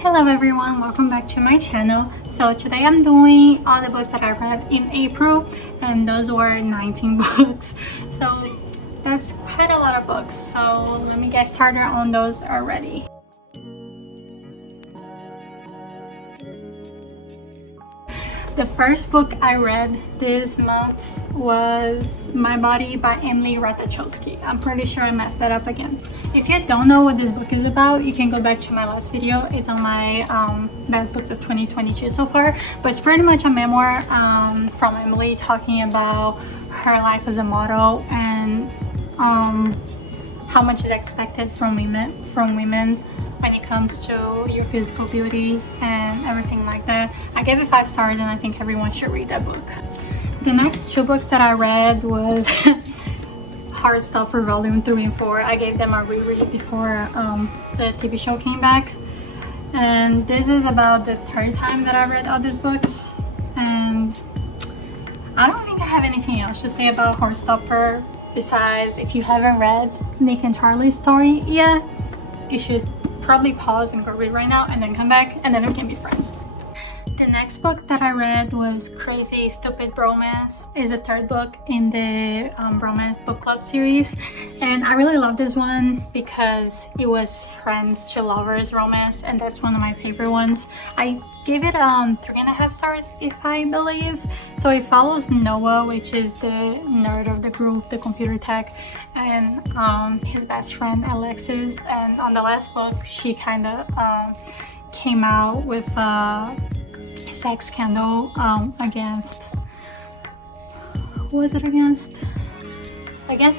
Hello everyone, welcome back to my channel. So today I'm doing all the books that I read in April, and those were 19 books. So that's quite a lot of books. So let me get started on those already. The first book I read this month was My Body by Emily Ratajkowski. I'm pretty sure I messed that up again. If you don't know what this book is about, you can go back to my last video. It's on my best books of 2022 so far. But it's pretty much a memoir from Emily talking about her life as a model and how much is expected from women when it comes to your physical beauty and everything like that. I gave it 5 stars and I think everyone should read that book. The next 2 books that I read was Heartstopper Volume 3 and 4. I gave them a reread before the TV show came back. And this is about the 3rd time that I read all these books. And I don't think I have anything else to say about Heartstopper besides if you haven't read Nick and Charlie's story yet, you should probably pause and go read right now and then come back and then we can be friends. The next book that I read was Crazy Stupid Bromance. It's the 3rd book in the Bromance book club series, and I really love this one because it was friends to lovers romance, and that's one of my favorite ones. I gave it 3.5 stars if I believe. So it follows Noah, which is the nerd of the group, the computer tech, and his best friend Alexis. And on the last book she kind of came out with sex scandal against, who was it against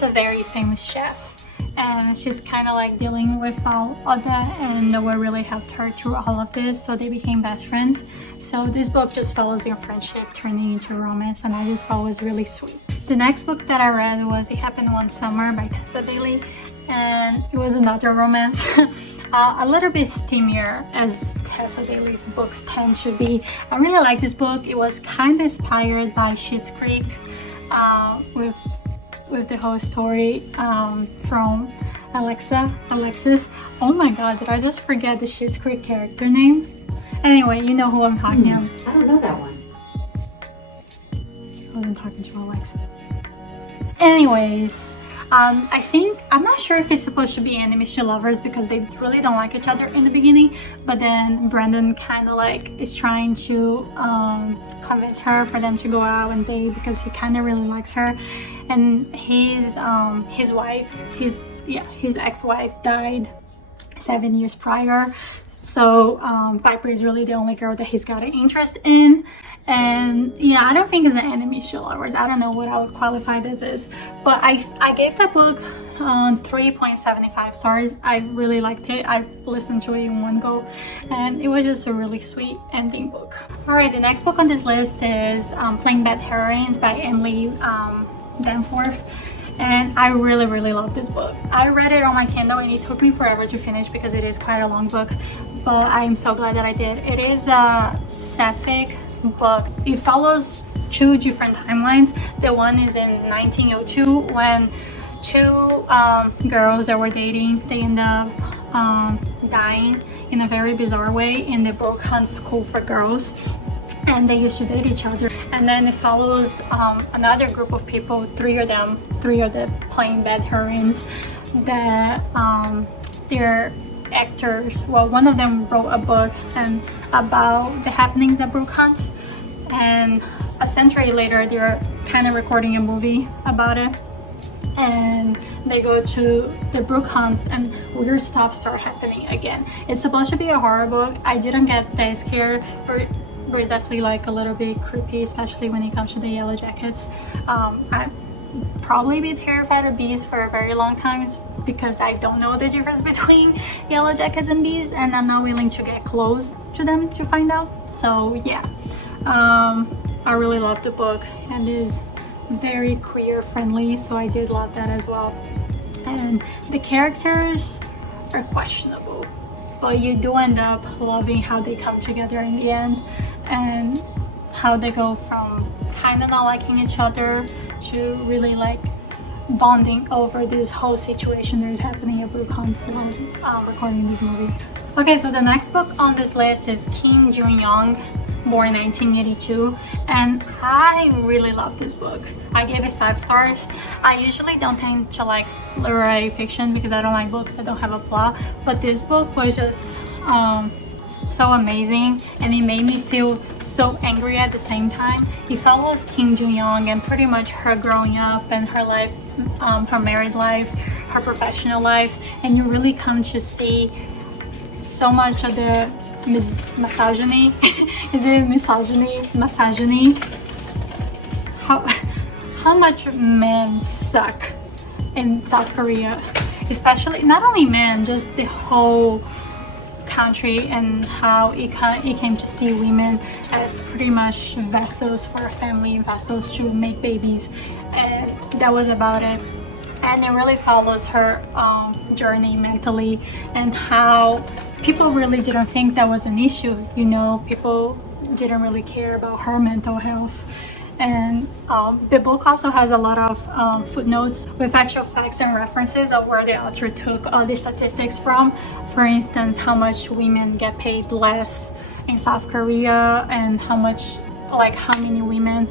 a very famous chef, and she's kind of like dealing with all of that, and Noah really helped her through all of this, so they became best friends. So this book just follows their friendship turning into a romance, and I just thought it was really sweet. The next book that I read was It Happened One Summer by Tessa Bailey, and it was another romance. A little bit steamier as Tessa Bailey's books tend to be. I really like this book. It was kind of inspired by Schitt's Creek with the whole story from Alexis. Oh my god, did I just forget the Schitt's Creek character name? Anyway, you know who I'm talking about. I don't know that one. I wasn't talking to Alexa. Anyways, I'm not sure if it's supposed to be enemies to lovers because they really don't like each other in the beginning, but then Brandon kind of like is trying to convince her for them to go out and date because he kind of really likes her. And his ex-wife died 7 years prior, so Piper is really the only girl that he's got an interest in. And yeah, I don't think it's an enemies to lovers. I don't know what I would qualify this as, but I gave that book 3.75 stars. I really liked it. I listened to it in one go, and it was just a really sweet ending book. Alright, the next book on this list is Playing Bad Heroines by Emily Danforth. And I really love this book. I read it on my Kindle and it took me forever to finish because it is quite a long book, but I am so glad that I did. It is a sapphic book. It follows 2 different timelines. The one is in 1902 when 2 girls that were dating, they end up dying in a very bizarre way in the Brooklyn School for Girls, and they used to date each other. And then it follows another group of people, 3 of the Playing Bad Heroines, that they're actors. Well, one of them wrote a book and about the happenings at Brook Hunt, and a century later they're kind of recording a movie about it, and they go to the Brook Hunts and weird stuff start happening again. It's supposed to be a horror book. I didn't get that scared, but it's definitely like a little bit creepy, especially when it comes to the Yellow Jackets. I'd probably be terrified of bees for a very long time because I don't know the difference between Yellow Jackets and bees, and I'm not willing to get close to them to find out. So yeah, I really love the book, and it is very queer friendly, so I did love that as well. And the characters are questionable, but you do end up loving how they come together in the end, and how they go from kind of not liking each other to really like bonding over this whole situation that is happening at Bromance while recording this movie. Okay, so the next book on this list is Jiyoung, born 1982, and I really love this book. I gave it 5 stars. I usually don't tend to like literary fiction because I don't like books that don't have a plot, but this book was just so amazing, and it made me feel so angry at the same time. It follows Jiyoung and pretty much her growing up and her life, her married life, her professional life, and you really come to see so much of the misogyny. Is it misogyny? How much men suck in South Korea, especially not only men, just the whole country, and how it came to see women as pretty much vessels for a family, vessels to make babies, and that was about it. And it really follows her journey mentally, and how people really didn't think that was an issue, you know, people didn't really care about her mental health. And the book also has a lot of footnotes with actual facts and references of where the author took all the statistics from. For instance, how much women get paid less in South Korea, and how many women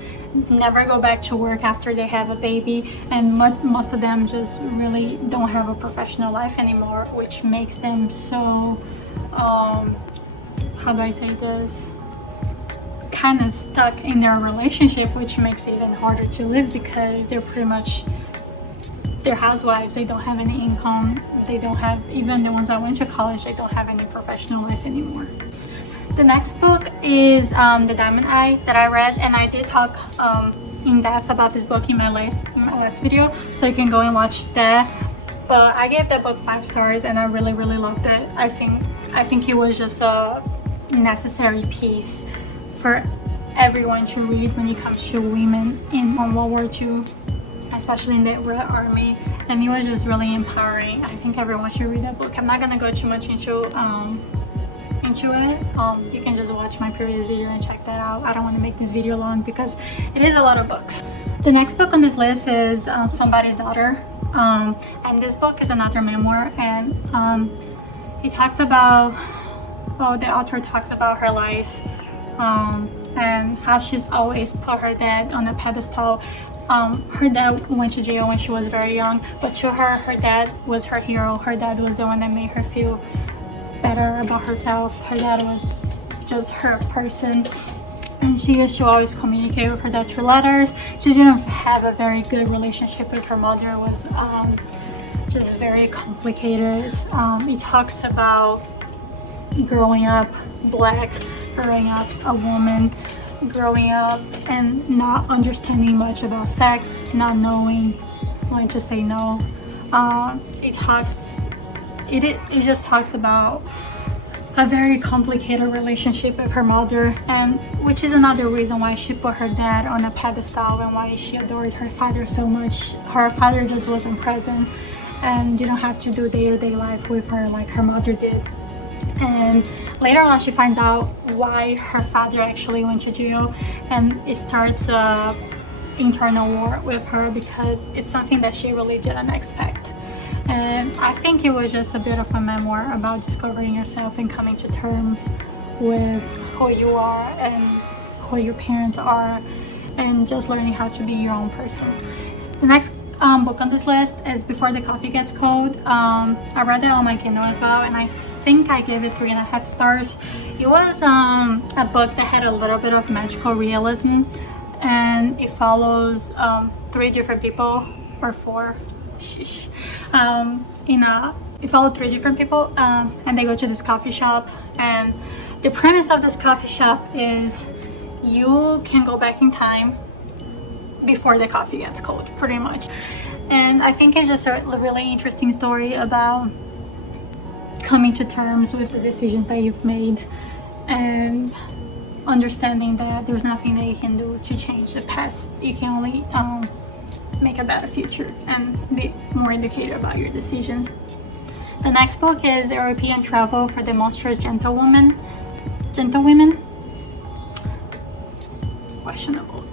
never go back to work after they have a baby, and most of them just really don't have a professional life anymore, which makes them so how do I say this, kind of stuck in their relationship, which makes it even harder to live because they're housewives. They don't have any income. They don't have, even the ones that went to college, they don't have any professional life anymore. The next book is The Diamond Eye that I read, and I did talk in depth about this book in my last video, so you can go and watch that. But I gave that book 5 stars, and I really loved it. I think it was just a necessary piece for everyone to read when it comes to women in World War II, especially in the Red Army, and it was just really empowering. I think everyone should read that book. I'm not gonna go too much into it. You can just watch my previous video and check that out. I don't want to make this video long because it is a lot of books. The next book on this list is Somebody's Daughter, and this book is another memoir, and it talks about, the author talks about her life, and how she's always put her dad on a pedestal. Her dad went to jail when she was very young, but to her, her dad was her hero. Her dad was the one that made her feel better about herself. Her dad was just her person, and she used to always communicate with her dad through letters. She didn't have a very good relationship with her mother. It was just very complicated. It talks about growing up black, growing up a woman, growing up and not understanding much about sex, not knowing when to say no. It just talks about a very complicated relationship with her mother, and which is another reason why she put her dad on a pedestal and why she adored her father so much. Her father just wasn't present and didn't have to do day-to-day life with her like her mother did. And later on she finds out why her father actually went to jail, and it starts a internal war with her because it's something that she really didn't expect. And I think it was just a bit of a memoir about discovering yourself and coming to terms with who you are and who your parents are, and just learning how to be your own person. The next book on this list is Before the Coffee Gets Cold. I read it on my Kindle as well, and I think I gave it 3.5 stars. It was a book that had a little bit of magical realism, and it follows 3 different people, or 4. It followed 3 different people, and they go to this coffee shop, and the premise of this coffee shop is you can go back in time before the coffee gets cold, pretty much. And I think it's just a really interesting story about coming to terms with the decisions that you've made and understanding that there's nothing that you can do to change the past. You can only make a better future and be more educated about your decisions. The next book is European Travel for the Monstrous Gentlewoman. Questionable.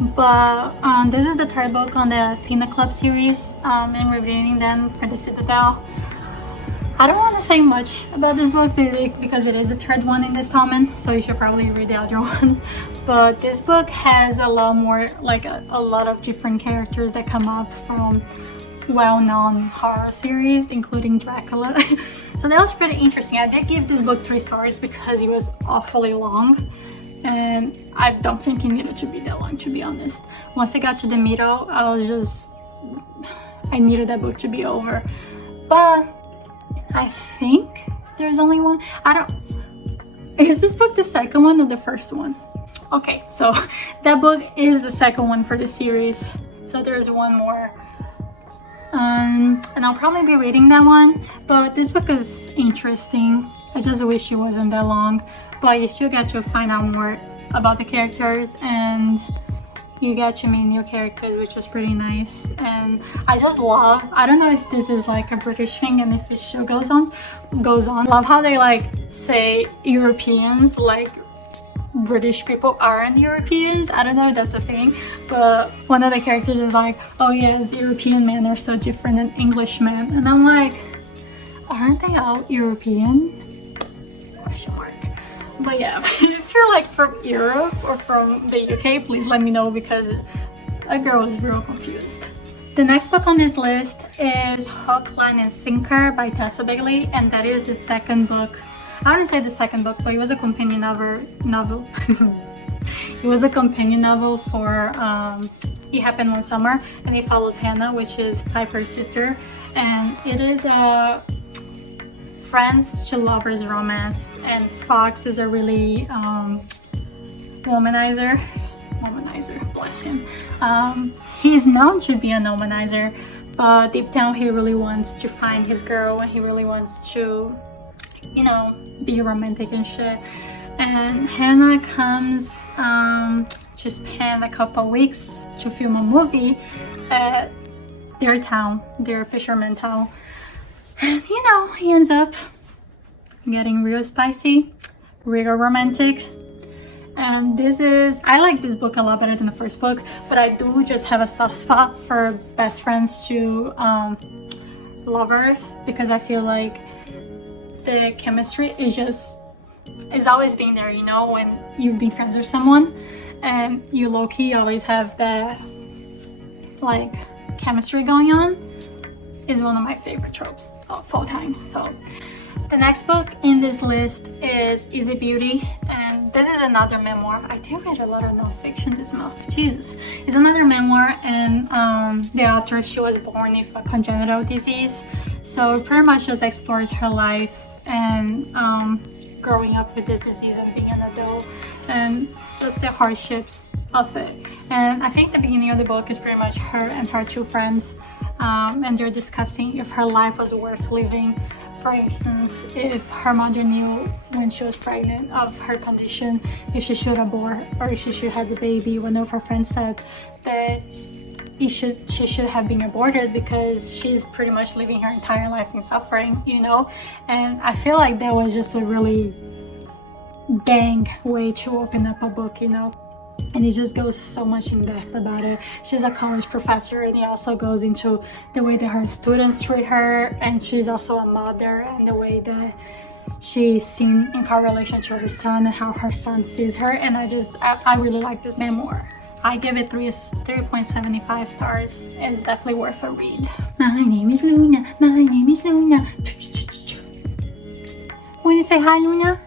But this is the third book on the Athena Club series, and we're reading them for the Citadel. I don't want to say much about this book because it is the third one in the installment, so you should probably read the other ones. But this book has a lot more, like a lot of different characters that come up from well-known horror series, including Dracula. So that was pretty interesting. I did give this book 3 stars because it was awfully long, and I don't think it needed to be that long, to be honest. Once I got to the middle, I needed that book to be over. But I think there's only one. Is this book the second one or the first one? Okay, so that book is the second one for the series. So there's one more. And I'll probably be reading that one. But this book is interesting. I just wish it wasn't that long. But you still get to find out more about the characters, and you get to meet new characters, which is pretty nice. And I don't know if this is like a British thing and if it still goes on. Love how they like say Europeans, like British people aren't Europeans. I don't know if that's the thing, but one of the characters is like, oh yes, European men are so different than English men. And I'm like, aren't they all European? Question mark. But yeah, if you're like from Europe or from the UK, please let me know because a girl is real confused. The next book on this list is Hook, Line, and Sinker by Tessa Bailey, and that is the second book. I wouldn't say the second book, but it was a companion novel. It was a companion novel for It Happened One Summer, and it follows Hannah, which is Piper's sister, and it is a friends to lovers romance, and Fox is a really womanizer, bless him. He's known to be a womanizer, but deep down he really wants to find his girl, and he really wants to, you know, be romantic and shit. And Hannah comes to spend a couple weeks to film a movie at their town, their fisherman town. And you know, he ends up getting real spicy, real romantic. And I like this book a lot better than the first book, but I do just have a soft spot for best friends to lovers, because I feel like the chemistry is always being there, you know, when you've been friends with someone and you low-key always have that like chemistry going on. Is one of my favorite tropes of all times. So the next book in this list is Easy Beauty, and this is another memoir. I did read a lot of nonfiction this month. Jesus. It's another memoir, and the author, she was born with a congenital disease, so it pretty much just explores her life and growing up with this disease and being an adult and just the hardships of it. And I think the beginning of the book is pretty much her and her 2 friends, and they're discussing if her life was worth living. For instance, if her mother knew when she was pregnant of her condition, if she should abort or if she should have the baby. One of her friends said that she should have been aborted because she's pretty much living her entire life in suffering, you know. And I feel like that was just a really dang way to open up a book, you know. And it just goes so much in depth about it. She's a college professor, and it also goes into the way that her students treat her, and she's also a mother, and the way that she's seen in correlation to her son and how her son sees her. And I really like this memoir. I give it 3.75 stars. It's definitely worth a read. My name is Luna. My name is Luna. Want to say hi, Luna?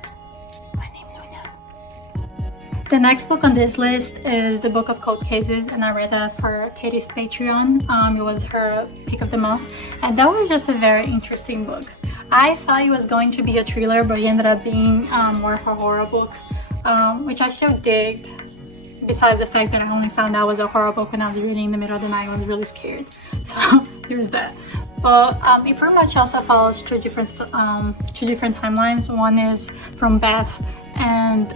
The next book on this list is the Book of Cold Cases, and I read that for Katie's Patreon. It was her pick of the month, and that was just a very interesting book. I thought it was going to be a thriller, but it ended up being more of a horror book, which I still digged, besides the fact that I only found out it was a horror book when I was reading in the middle of the night. I was really scared, so there's that. But it pretty much also follows two different timelines. One is from Beth, and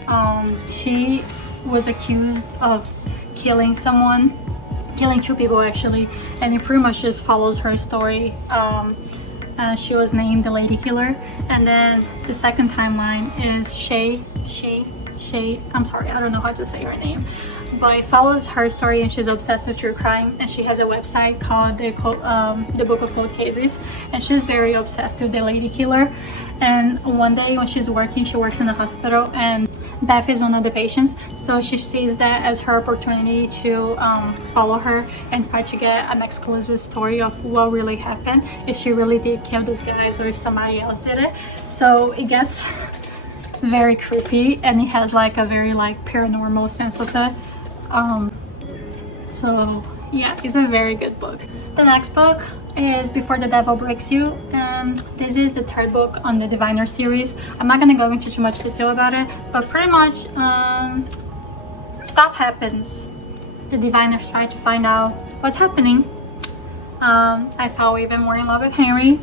she was accused of killing 2 people actually, and it pretty much just follows her story. She was named the Lady Killer. And then the second timeline is she I'm sorry, I don't know how to say her name, but it follows her story, and she's obsessed with true crime, and she has a website called the Book of Cold Cases, and she's very obsessed with the lady killer. And one day when she's working, she works in a hospital, and Beth is one of the patients, so she sees that as her opportunity to follow her and try to get an exclusive story of what really happened, if she really did kill those guys or if somebody else did it. So it gets very creepy, and it has like a very like paranormal sense of it. So yeah, it's a very good book. The next book is Before the Devil Breaks You, and this is the third book on the Diviner series. I'm not gonna go into too much detail about it, but pretty much stuff happens. The diviners try to find out what's happening. I fell even more in love with Henry,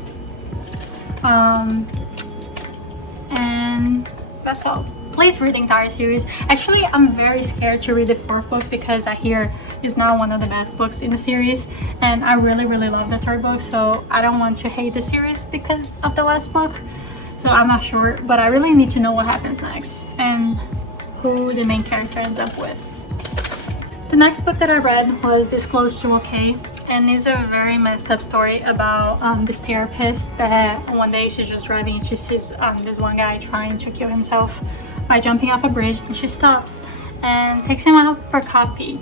and that's all. Please read the entire series. Actually, I'm very scared to read the fourth book because I hear it's not one of the best books in the series, and I really love the third book, so I don't want to hate the series because of the last book. So I'm not sure, but I really need to know what happens next and who the main character ends up with. The next book that I read was Disclosed to Okay, and it's a very messed up story about this therapist that one day she's just driving and she sees this one guy trying to kill himself by jumping off a bridge, and she stops and takes him out for coffee,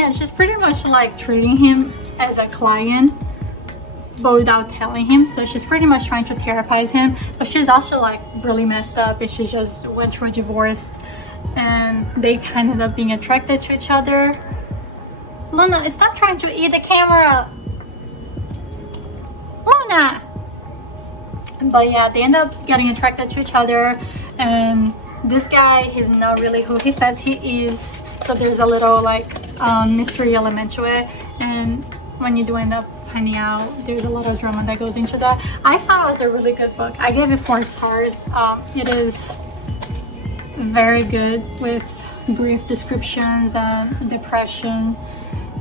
and she's pretty much like treating him as a client but without telling him. So she's pretty much trying to therapize him, but she's also like really messed up, and she just went through a divorce, and they kind of end up being attracted to each other. Luna, stop trying to eat the camera. Luna! But yeah, they end up getting attracted to each other, and this guy, he's not really who he says he is, so there's a little like mystery element to it, and when you do end up finding out, there's a lot of drama that goes into that. I thought it was a really good book. I gave it 4 stars. It is very good with brief descriptions and depression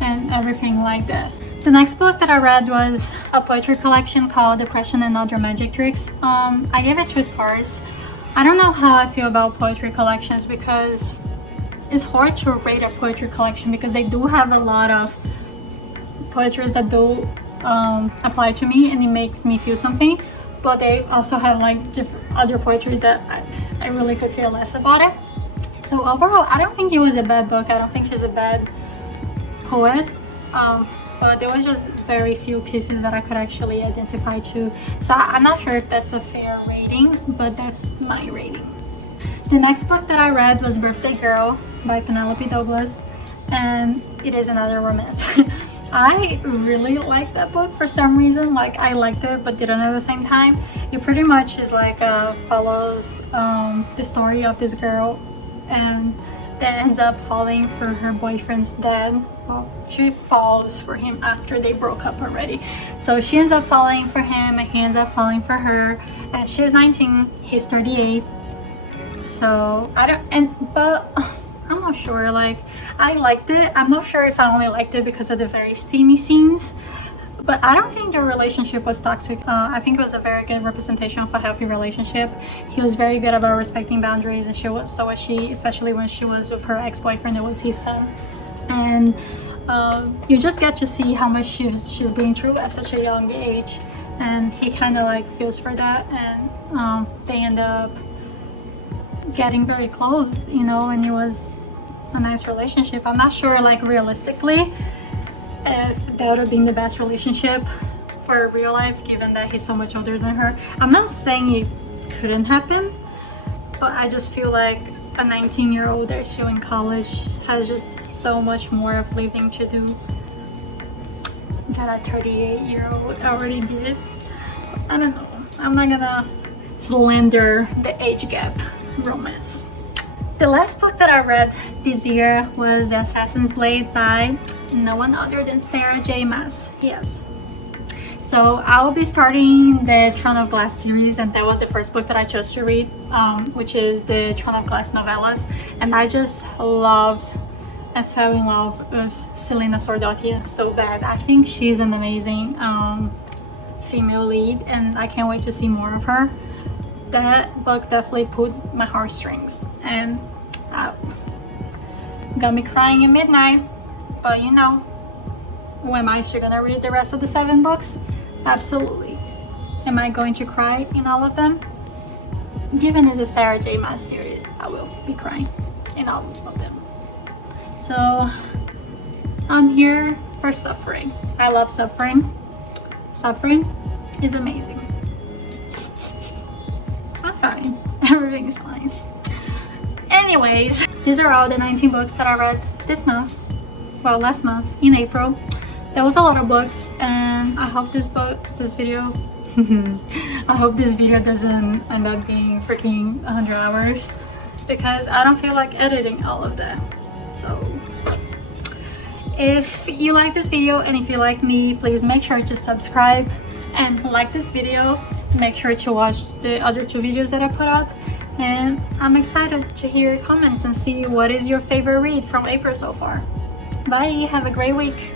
and everything like this. The next book that I read was a poetry collection called Depression and Other Magic Tricks. I gave it 2 stars. I don't know how I feel about poetry collections because it's hard to rate a poetry collection because they do have a lot of poetry that do apply to me and it makes me feel something, but they also have like different other poetry that I really could care less about it. So overall, I don't think it was a bad book. I don't think she's a bad poet, but there was just very few pieces that I could actually identify to. So I'm not sure if that's a fair rating, but that's my rating. The next book that I read was Birthday Girl by Penelope Douglas, and it is another romance. I really liked that book for some reason. Like, I liked it but didn't at the same time. It pretty much is like follows the story of this girl and that ends up falling for her boyfriend's dad. Well, she falls for him after they broke up already. So she ends up falling for him and he ends up falling for her, and she's 19, he's 38. So but I'm not sure, like, I liked it. I'm not sure if I only liked it because of the very steamy scenes, but I don't think their relationship was toxic. I think it was a very good representation of a healthy relationship. He was very good about respecting boundaries, and so was she, especially when she was with her ex-boyfriend. It was his son, and you just get to see how much she's been through at such a young age, and he kind of like feels for that, and they end up getting very close, you know, and it was a nice relationship. I'm not sure, like, realistically if that would have been the best relationship for real life, given that he's so much older than her. I'm not saying it couldn't happen, but I just feel like a 19-year-old that's still in college has just so much more of living to do that a 38-year-old already did. I don't know, I'm not gonna slander the age gap romance. The last book that I read this year was The Assassin's Blade by no one other than Sarah J. Maas. Yes. So I will be starting the Throne of Glass series, and that was the first book that I chose to read, which is the Throne of Glass novellas. And I just loved and fell in love with Selena Sordotian so bad. I think she's an amazing female lead, and I can't wait to see more of her. That book definitely pulled my heartstrings, and Got me crying at midnight, but you know, am I still gonna read the rest of the 7 books? Absolutely. Am I going to cry in all of them? Given it the Sarah J Maas series, I will be crying in all of them. So I'm here for suffering. I love suffering. Suffering is amazing. I'm fine. Everything's fine. Anyways, these are all the 19 books that I read this month. Well, last month in April. There was a lot of books, and I hope this video I hope this video doesn't end up being freaking 100 hours because I don't feel like editing all of that. So if you like this video and if you like me, please make sure to subscribe and like this video. Make sure to watch the other 2 videos that I put up, and I'm excited to hear your comments and see what is your favorite read from April so far. Bye, have a great week.